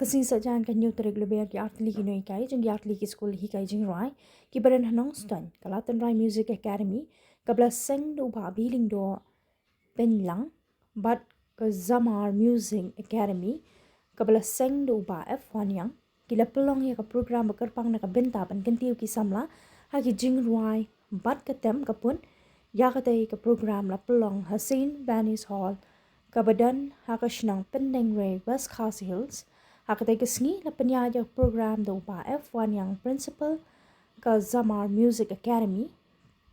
Hakasing sajan kan nyu tereg lebih ki artli ki noi kai jeng artli ki school hi kai jeng rai ki badan hanong stan Kalatan Rai Music Academy kabla seng do ba biling do penlang but ke Zamar Music Academy kabla seng do ba F1 yang kila pelong ya ka program bekerpang na ka benta pan kentiu ki samla ha ki jeng rai but katem kapun ya katai ka program la pelong Hasin Banis Hall kabadan hakashnang pendeng ray West Khasi Hills Hakatai kesni la penyaja program do ba F1 yang principal ke Zamar Music Academy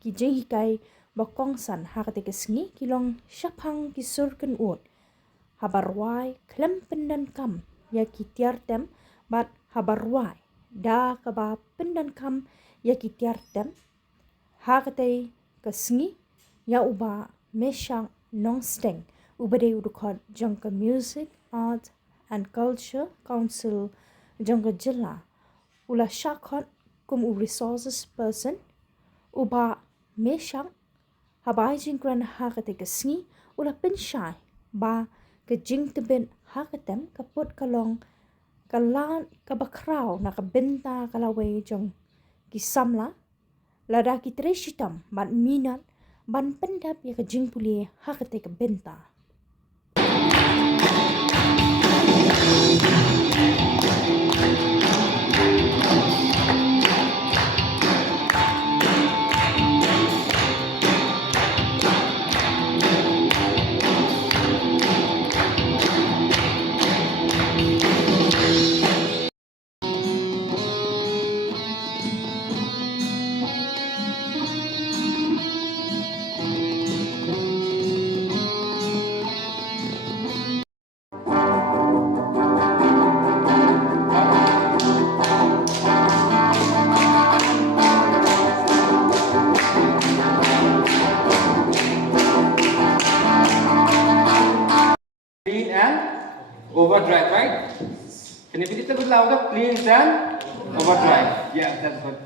ki jehi kai bakongsan hakatai kesni kilong syapang ki surken ut habarwai klem pendan kam ya ki tiartem bat habarwai da ka ba pendan kam ya ki tiartem hakatai kesni ya uba meshang nongsteng ubade udukot jangka music art and Culture Council jangka jilla ula syakot kum u resources person uba meshang habai jingkran hakate kesni ula pensyai ba ke jing teben hakatem kaput kalong kalan kabakrau na kabenta kalawe jong kisamla lada ki treshitam ban minat ban pendap ya ke jing puli hakate kabenta Clean and overdrive, right? Can you be a little bit louder? Clean and overdrive. Yeah, that's good.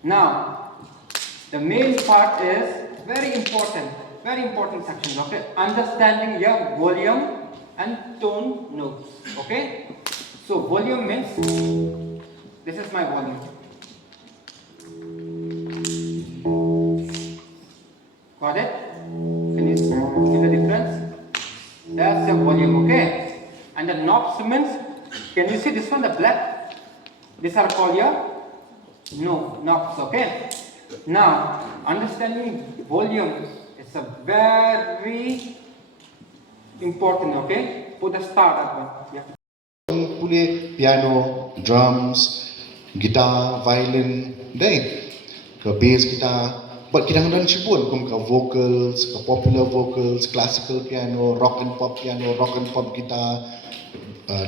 Now, the main part is very important section, okay? Understanding your volume and tone notes, okay? So, volume means, this is my volume. Got it? Can you see the difference? That's the volume, okay? And the knobs means, can you see this one, the black? These are called your knobs, okay? Now, understanding volume is a very important, okay? Put the start at one. Yeah. Play piano, drums, guitar, violin, deh, ke bass guitar. But kadang-kadang sibuk pun ke vocals, ke popular vocals, classical piano, rock and pop piano, rock and pop guitar,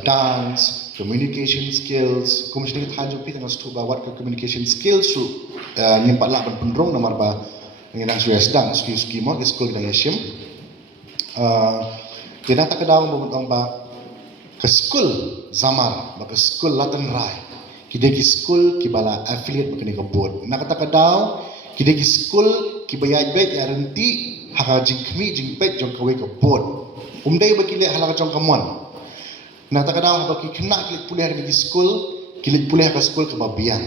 dance, communication skills. Kau mesti kita hajar pi tengah setuba what ke communication skills tu nyimpat lah penrong nomor ba yang sudah sedang ski mau ke sekolah kita yasim. Tidak tak kedau membentang ba ke sekolah Zamar, ba ke sekolah Latan Rai. Kita ke sekolah kibala affiliate berkini ke board. Nak kata kedau kita ke sekolah kibayaj bet ya renti haka jingkmi jingpet jong kawe ke board. Umdai bagi le halaka jong kamuan. Nak tak kadang bagi kena kilik pulih ke sekolah kilik pulih ke sekolah ke babian.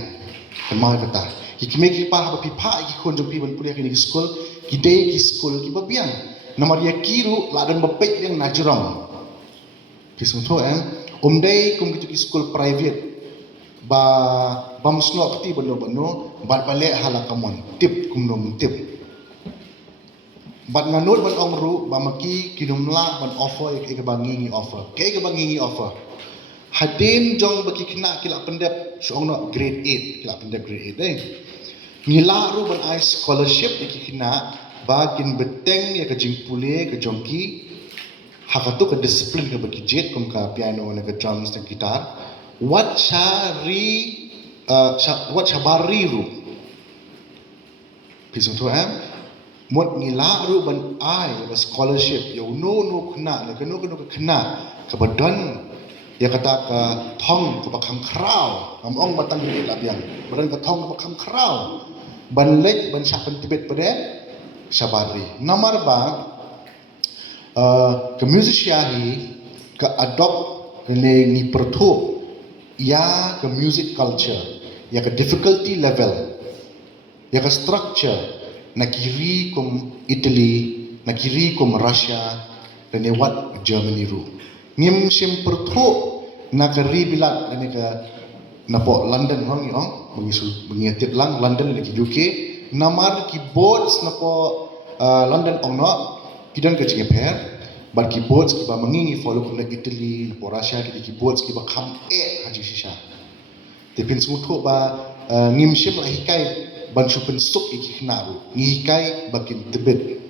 Kemana kata? Kikme kipa bagi pipa kikon jong pi ban pulih ke sekolah kidai ke sekolah ke babian. Nama dia kiru ladan bepek yang najuram. Kisah tu umdai kum kita ke sekolah private. Ba musno akti bano balik halakamun tip kumnom tip bat nganur ban ongru ba maki kinumla ban offer ke bangingi offer hadin jong baki kena kila pendep soongno grade 8 kila pendep grade 8 ngila ru ban ai scholarship ke kena ba kin beteng ya ke jingpule ke jongki hakatu ke disiplin ke baki jet kum ka piano ne ke drums dan gitar what shabari ru pisau tu mot ngila ru ban ai ba scholarship yo no kena le keno kena ke badan ya kata ke thong ke bakam krau among batang ni la biang badan ke thong ke bakam krau ban lek ban sapan tibet pada shabari nomor ba ke musician ke adopt ke ni pertu ya ke music culture, ya ke difficulty level, ya ke structure, na kiri kum Italy, na kiri kum Russia, dan lewat Germany ru. Ngim sim pertho na ke ribilat dan ke napo London hong yong mengitit lang London lagi UK namar keyboards napo London ongno kidan ke cingepher bar keyboards kiba mengingi follow kuna Italy napo Russia keyboards kiba kam haji shisha tipin sutho ba ngim sim la hikai ban supen suk iki khnaru ngikai bakin tebet